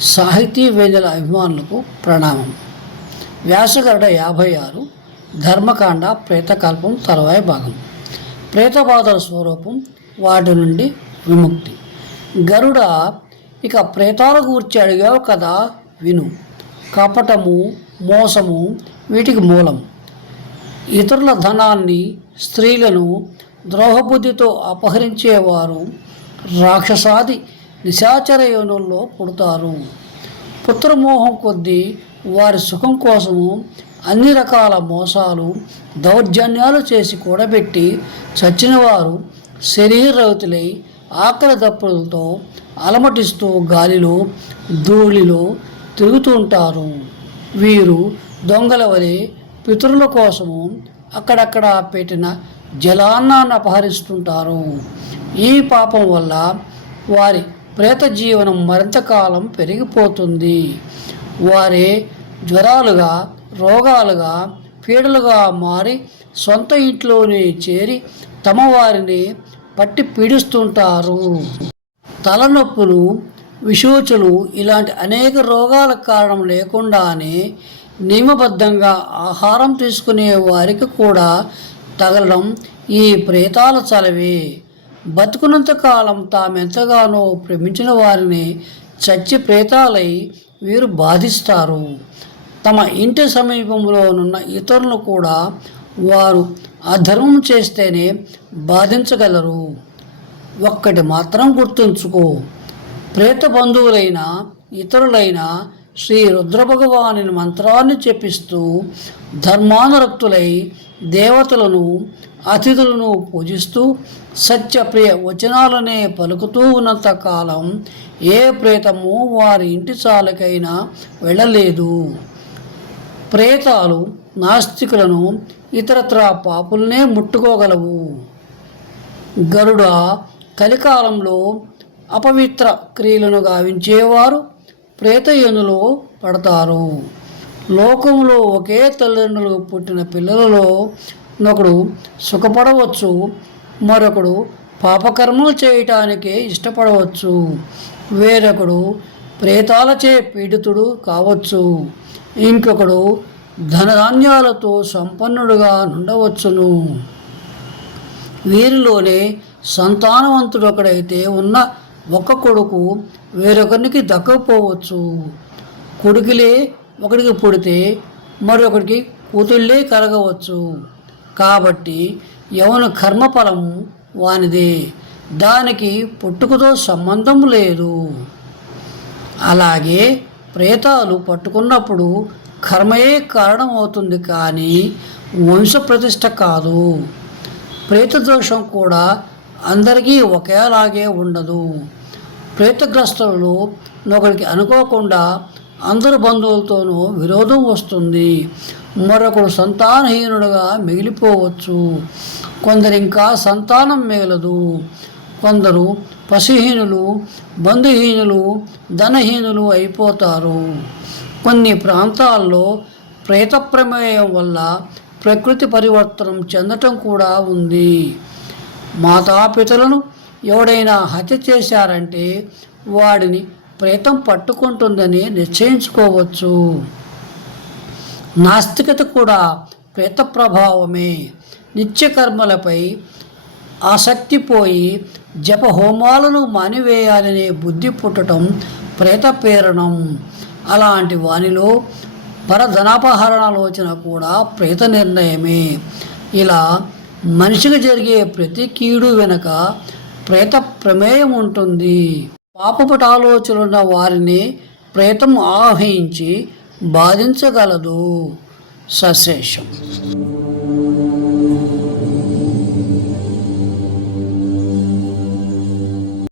సాహితీవేదల అభిమానులకు ప్రణామం. వ్యాసగరుడ యాభై ఆరు ధర్మకాండ ప్రేతకల్పం తరువాయి భాగం. ప్రేతబాధల స్వరూపం వాటి నుండి విముక్తి. గరుడ ఇక ప్రేతాల గూర్చి అడిగావు కదా విను. కపటము మోసము వీటికి మూలం. ఇతరుల ధనాన్ని స్త్రీలను ద్రోహబుద్ధితో అపహరించేవారు రాక్షసాది నిశాచర యోనుల్లో పుడతారు. పుత్రమోహం కొద్దీ వారి సుఖం కోసము అన్ని రకాల మోసాలు దౌర్జన్యాలు చేసి కూడబెట్టి చచ్చినవారు శరీర శరీరవతులై ఆకలి దప్పులతో అలమటిస్తూ గాలిలో ధూళిలో తిరుగుతుంటారు. వీరు దొంగల వలె పితరుల కోసము అక్కడక్కడ పెట్టిన జలాన్నాన్ని అపహరిస్తుంటారు. ఈ పాపం వల్ల వారి ప్రేత జీవనం మరింత కాలం పెరిగిపోతుంది. వారే జ్వరాలుగా రోగాలుగా పీడలుగా మారి సొంత ఇంట్లోనే చేరి తమ వారిని పట్టి పీడిస్తుంటారు. తలనొప్పులు విషోచలు ఇలాంటి అనేక రోగాల కారణం లేకుండానే నియమబద్ధంగా ఆహారం తీసుకునే వారికి కూడా తగలడం ఈ ప్రేతాల చలవే. బతుకునంత కాలం తామెంతగానో ప్రేమించిన వారిని చచ్చి ప్రేతాలై వీరు బాధిస్తారు. తమ ఇంటి సమీపంలోనున్న ఇతరులను కూడా వారు అధర్మం చేస్తేనే బాధించగలరు. ఒక్కటి మాత్రం గుర్తుంచుకో ప్రేత బంధువులైన ఇతరులైన శ్రీ రుద్రభగవాని మంత్రాన్ని చెప్పిస్తూ ధర్మానురక్తులై దేవతలను అతిథులను పూజిస్తూ సత్యప్రియ వచనాలనే పలుకుతూ ఉన్నంత కాలం ఏ ప్రేతము వారి ఇంటి చాలకైనా వెళ్ళలేదు. ప్రేతాలు నాస్తికులను ఇతరత్ర పాపులనే ముట్టుకోగలవు. గరుడ కలికాలంలో అపవిత్ర క్రియలను గావించేవారు ప్రేతయోనులో పడతారు. లోకంలో ఒకే తల్లిదండ్రులు పుట్టిన పిల్లలలో ఒకడు సుఖపడవచ్చు మరొకడు పాపకర్మలు చేయటానికే ఇష్టపడవచ్చు. వేరొకడు ప్రేతాలచే పీడితుడు కావచ్చు. ఇంకొకడు ధనధాన్యాలతో సంపన్నుడుగా నుండవచ్చును. వీరిలోనే సంతానవంతుడు ఒకడైతే ఉన్న ఒక కొడుకు వేరొకరికి దక్కకపోవచ్చు. కొడుకులే ఒకడికి పుడితే మరొకడికి కూతుళ్ళే కలగవచ్చు. కాబట్టి యవన కర్మఫలం వానిదే. దానికి పుట్టుకతో సంబంధం లేదు. అలాగే ప్రేతాలు పట్టుకున్నప్పుడు కర్మయే కారణమవుతుంది కానీ వంశప్రతిష్ఠ కాదు. ప్రేతదోషం కూడా అందరికీ ఒకేలాగే ఉండదు. ప్రేతగ్రస్తులలో ఒకరికి అనుకోకుండా అందరు బంధువులతోనూ విరోధం వస్తుంది. మరొకడు సంతానహీనుడుగా మిగిలిపోవచ్చు. కొందరు ఇంకా సంతానం మిగలదు కొందరు పసిహీనులు బంధుహీనులు ధనహీనులు అయిపోతారు. కొన్ని ప్రాంతాల్లో ప్రేత ప్రమేయం వల్ల ప్రకృతి పరివర్తనం చెందటం కూడా ఉంది. మాతాపితలను ఎవడైనా హత్య చేశారంటే వాడిని ప్రేతం పట్టుకుంటుందని నిశ్చయించుకోవచ్చు. నాస్తికత కూడా ప్రేత ప్రభావమే. నిత్యకర్మలపై ఆసక్తి పోయి జప హోమాలను మానివేయాలనే బుద్ధి పుట్టడం ప్రేత ప్రేరణం. అలాంటి వానిలో పరధనాపహరణలోచన కూడా ప్రేత నిర్ణయమే. ఇలా మనిషికి జరిగే ప్రతి కీడు వెనుక ప్రేత ప్రమేయం ఉంటుంది. పాపపట ఆలోచనలున్న వారిని ప్రేతం ఆవహించి బాధించగలదు. సశేషం.